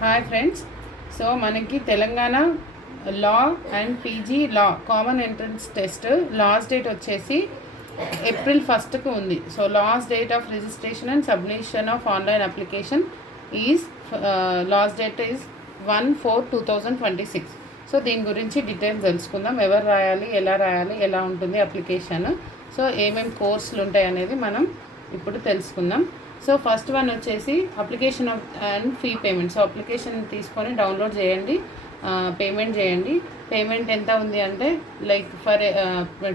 Hi friends. So మనకి Telangana law and PG law common entrance test last date వచ్చేసి April 1కు ఉంది. So last date of registration and submission of online application is lost date is 1/4/2026. So దీని గురించి details తెలుసుకుందాం. ఎవరు రాయాలి, ఎలా ఉంటుంది అప్లికేషన్, సో ఏమేమి కోర్సులు ఉంటాయి అనేది మనం ఇప్పుడు తెలుసుకుందాం. సో ఫస్ట్ వన్ వచ్చేసి application and fee payment. So application తీసుకొని డౌన్లోడ్ చేయండి, పేమెంట్ చేయండి. పేమెంట్ ఎంత ఉంది అంటే లైక్ ఫర్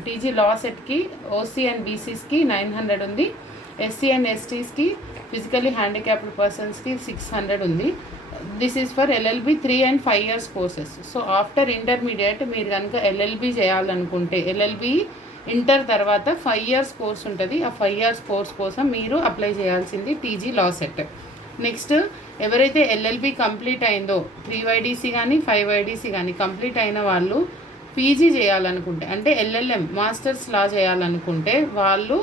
టీజీ లా సెట్కి ఓసీ అండ్ బీసీస్కి 900 ఉంది, ఎస్సీ అండ్ ఎస్టీస్కి ఫిజికలీ హ్యాండిక్యాప్డ్ పర్సన్స్కి 600 ఉంది. This is for LLB 3 and 5 years courses. So after intermediate మీరు కనుక ఎల్ఎల్బి చేయాలనుకుంటే ఎల్ఎల్బి ఇంటర్ తర్వాత 5 years కోర్స్ ఉంటుంది. ఆ 5 years కోర్స్ కోసం మీరు అప్లై చేయాల్సింది టీజీ లా సెట్. నెక్స్ట్ ఎవరైతే ఎల్ఎల్బి కంప్లీట్ అయిందో 3YDC కానీ 5YDC కానీ కంప్లీట్ అయిన వాళ్ళు పీజీ చేయాలనుకుంటే అంటే ఎల్ఎల్ఎం మాస్టర్స్ లా చేయాలనుకుంటే వాళ్ళు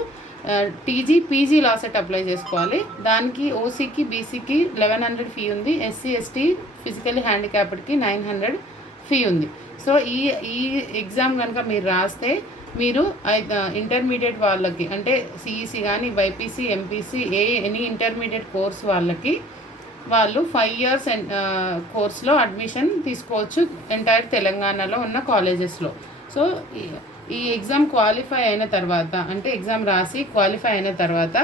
పీజీ లా సెట్ అప్లై చేసుకోవాలి. దానికి ఓసీకి బీసీకి 1100 ఫీ ఉంది, ఎస్సీ ఎస్టీ ఫిజికల్లీ హ్యాండిక్యాప్డ్కి 900 ఫీ ఉంది. సో ఈ ఎగ్జామ్ కనుక మీరు రాస్తే మీరు ఇంటర్మీడియట్ వాళ్ళకి అంటే సిఈసి కానీ BiPC MPC any intermediate course వాళ్ళు 5 years కోర్స్లో అడ్మిషన్ తీసుకోవచ్చు ఎంటైర్ తెలంగాణలో ఉన్న కాలేజెస్లో. సో ఈ ఎగ్జామ్ క్వాలిఫై అయిన తర్వాత అంటే ఎగ్జామ్ రాసి క్వాలిఫై అయిన తర్వాత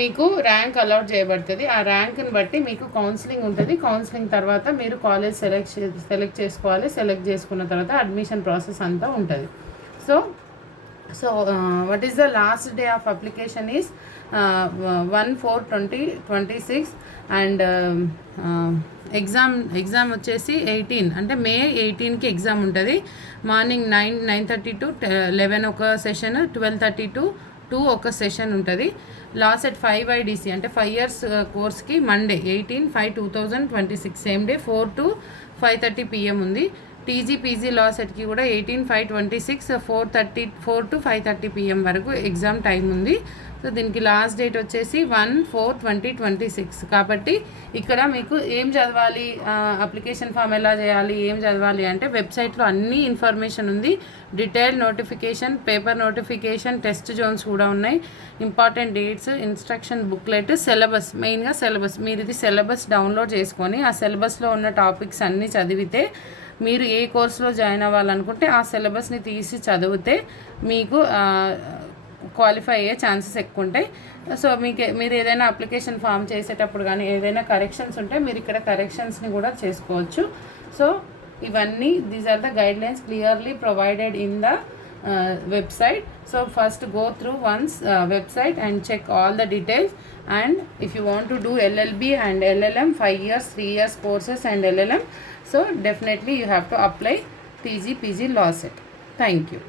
మీకు ర్యాంక్ అలాట్ చేయబడుతుంది. ఆ ర్యాంక్ని బట్టి మీకు కౌన్సిలింగ్ ఉంటుంది. కౌన్సిలింగ్ తర్వాత మీరు కాలేజ్ సెలెక్ట్ చేసుకోవాలి. సెలెక్ట్ చేసుకున్న తర్వాత అడ్మిషన్ ప్రాసెస్ అంతా ఉంటుంది. So what is the last day of application is 1/4/2026 and exam వచ్చేసి 18 అంటే May 18కి ఎగ్జామ్ ఉంటుంది. మార్నింగ్ 9:30 to 11 ఒక సెషన్, 12:30 to 2 ఒక సెషన్ ఉంటుంది. లాస్ట్ ఎట్ 5YDC అంటే 5 years కోర్స్కి Monday 18/5/2026 same day 4 to 5:30 PM ఉంది. పీజీ లా సెట్కి కూడా 18/5/26 4 to 5:30 PM వరకు ఎగ్జామ్ టైం ఉంది. సో దీనికి లాస్ట్ డేట్ వచ్చేసి 1/4/2026. కాబట్టి ఇక్కడ మీకు ఏం చదవాలి, అప్లికేషన్ ఫామ్ ఎలా చేయాలి, ఏం చదవాలి అంటే వెబ్సైట్లో అన్ని ఇన్ఫర్మేషన్ ఉంది. Detail notification, paper notification, test zones కూడా ఉన్నాయి, important dates, instruction booklet, syllabus, మెయిన్గా సిలబస్. మీరు ఇది సిలబస్ డౌన్లోడ్ చేసుకొని ఆ సిలబస్లో ఉన్న టాపిక్స్ అన్నీ చదివితే మీరు ఏ కోర్సులో జాయిన్ అవ్వాలనుకుంటే ఆ సిలబస్ని తీసి చదివితే మీకు క్వాలిఫై అయ్యే ఛాన్సెస్ ఎక్కువ ఉంటాయి. సో మీరు ఏదైనా అప్లికేషన్ ఫామ్ చేసేటప్పుడు కానీ ఏదైనా కరెక్షన్స్ ఉంటే మీరు ఇక్కడ కరెక్షన్స్ని కూడా చేసుకోవచ్చు. సో ఇవన్నీ these are the guidelines clearly provided in the website. So first go through once website and check all the details, and if you want to do LLB and LLM 5 years 3 years courses and LLM, so definitely you have to apply PG law set. Thank you.